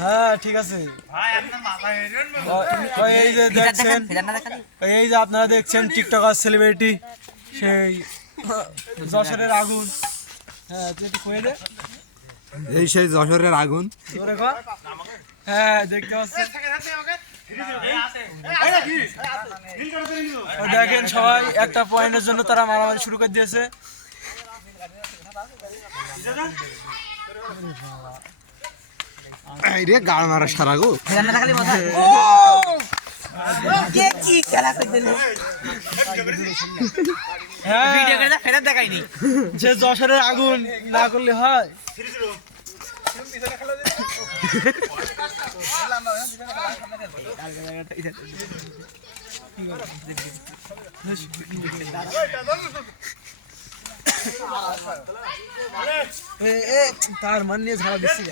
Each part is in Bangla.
হ্যাঁ ঠিক আছে। এই যে দেখছেন, এই যে আপনারা দেখছেন টিকটকার সেলিব্রিটি সেই যশোরের আগুন। হ্যাঁ তুই একটু কয়ে দে। এই সেই যশোরের আগুন। হ্যাঁ দেখতে পাচ্ছেন, দেখেন সবাই একটা পয়েন্টের জন্য তারা মারামারি শুরু করে দিয়েছে। রে গাড় মারা সারা গো। যে যশোরের আগুন না করলে হয়। তার মান নিয়ে ঝাড়া দিচ্ছি।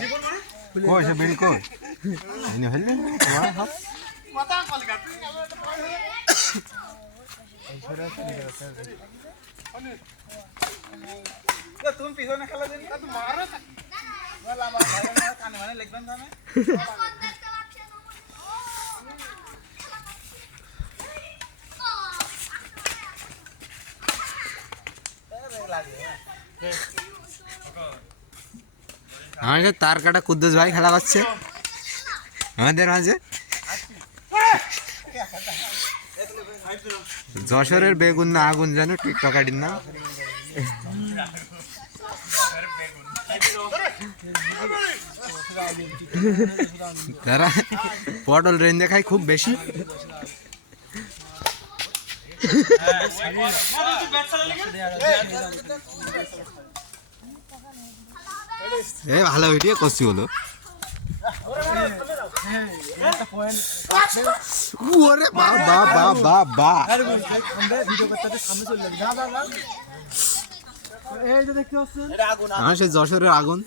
তুমি পিছনে খেলা দিন মারো কানে মানে লিখবেন জানে আমাদের তার কাটা কুদ্দুস ভাই খেলা করছে আমাদের মাঝে। যশোরের বেগুন না আগুন জানো টিকটকারির নাম। তারা পটল রেঞ্জে খায় খুব বেশি। এই ভালো ভিডিও করছি বলো। ওরে বাবা বাবা বা সেই যশোরের আগুন।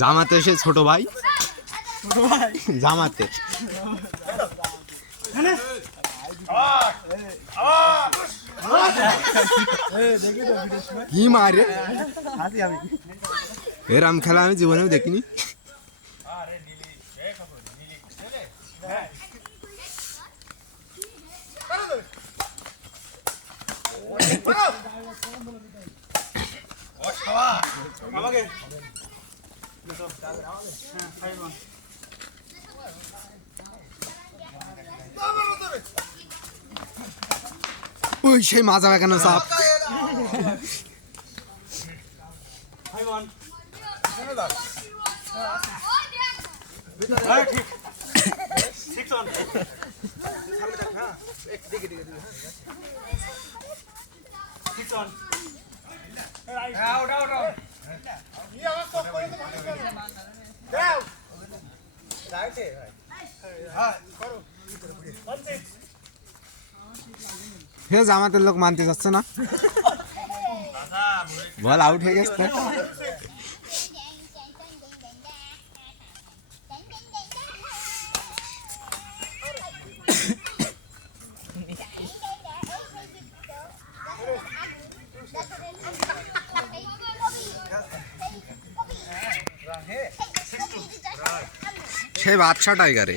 জামাতে সে ছোট ভাই জামাতে কি মারে এরম খেলা আমি জীবনেও দেখিনি। ওই সেই মাজা কেন চাপ হে জামাতের লোক মানতে যাচ্ছে না, বল আউট হয়ে গেছে। সেই বাদশা টাইগারে